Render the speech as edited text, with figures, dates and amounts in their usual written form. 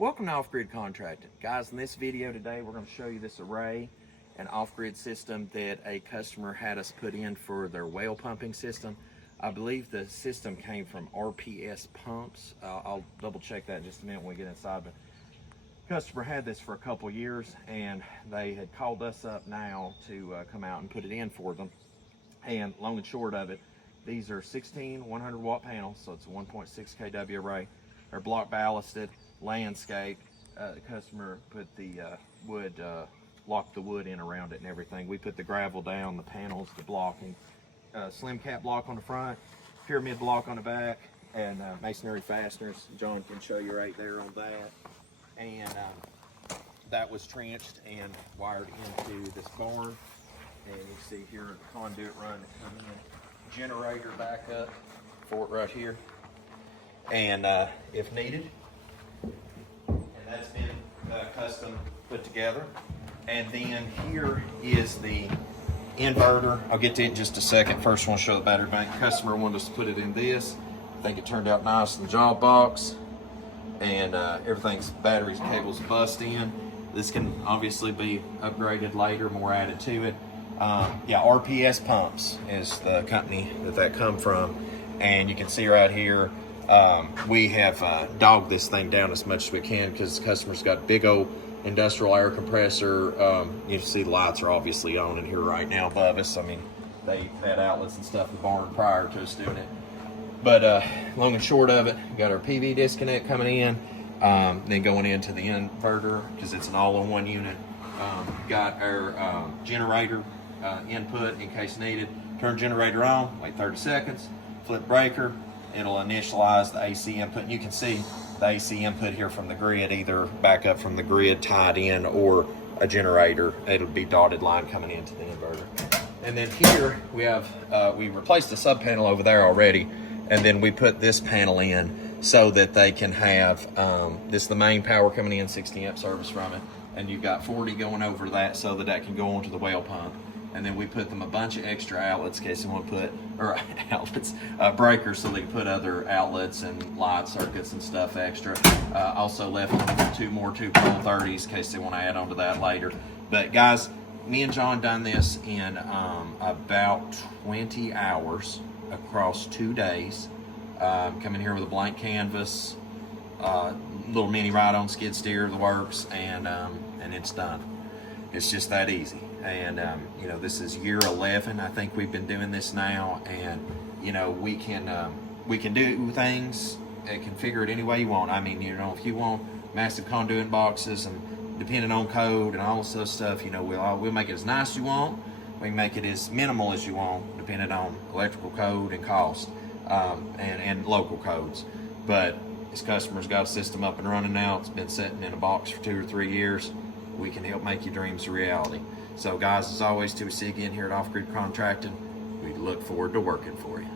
Welcome to Off-Grid Contracting. Guys, in this video today, we're going to show you this array and off-grid system that a customer had us put in for their well pumping system. I believe the system came from RPS Pumps. I'll double check that in just a minute when we get inside. But the customer had this for a couple years and they had called us up now to come out and put it in for them. And long and short of it, these are 16 100 watt panels, so it's a 1.6 kW array. They're block ballasted, landscape. The customer put the wood, locked the wood in around it and everything. We put the gravel down, the panels, the blocking, slim cap block on the front, pyramid block on the back, and masonry fasteners. John can show you right there on that. And that was trenched and wired into this barn. And you see here the conduit run coming in, generator backup for it right here. And if needed, and that's been custom put together. And then here is the inverter. I'll get to it in just a second. First, I want to show the battery bank. Customer wanted us to put it in this. I think it turned out nice in the job box, and everything's batteries and cables bust in. This can obviously be upgraded later, more added to it. Yeah, RPS Pumps is the company that come from, and you can see right here. We have dogged this thing down as much as we can because the customer's got big old industrial air compressor. You see the lights are obviously on in here right now above us. I mean, they had outlets and stuff in the barn prior to us doing it. But long and short of it, we got our PV disconnect coming in, then going into the inverter because it's an all-in-one unit. Got our generator input in case needed. Turn generator on, wait 30 seconds, flip breaker. It'll initialize the AC input. And you can see the AC input here from the grid, either back up from the grid tied in or a generator. It'll be dotted line coming into the inverter. And then here we have, we replaced the sub panel over there already, and then we put this panel in so that they can have, this is the main power coming in, 60 amp service from it, and you've got 40 going over that so that that can go onto the well pump. And then we put them a bunch of extra outlets in case they want to put, or outlets, breakers so they can put other outlets and light circuits and stuff extra. Also left them two more 2-pole 30s in case they want to add on to that later. But guys, me and John done this in about 20 hours across 2 days. Coming here with a blank canvas, little mini ride-on skid steer, the works, and it's done. It's just that easy. And you know, this is year 11. I think we've been doing this now, and you know, we can do things and configure it any way you want. I mean, you know, if you want massive conduit boxes and depending on code and all this other stuff, you know, we'll make it as nice as you want. We can make it as minimal as you want, depending on electrical code and cost, and local codes. But this customer's got a system up and running now. It's been sitting in a box for 2 or 3 years. We can help make your dreams a reality. So guys, as always, till we see you again here at Off Grid Contracting, we look forward to working for you.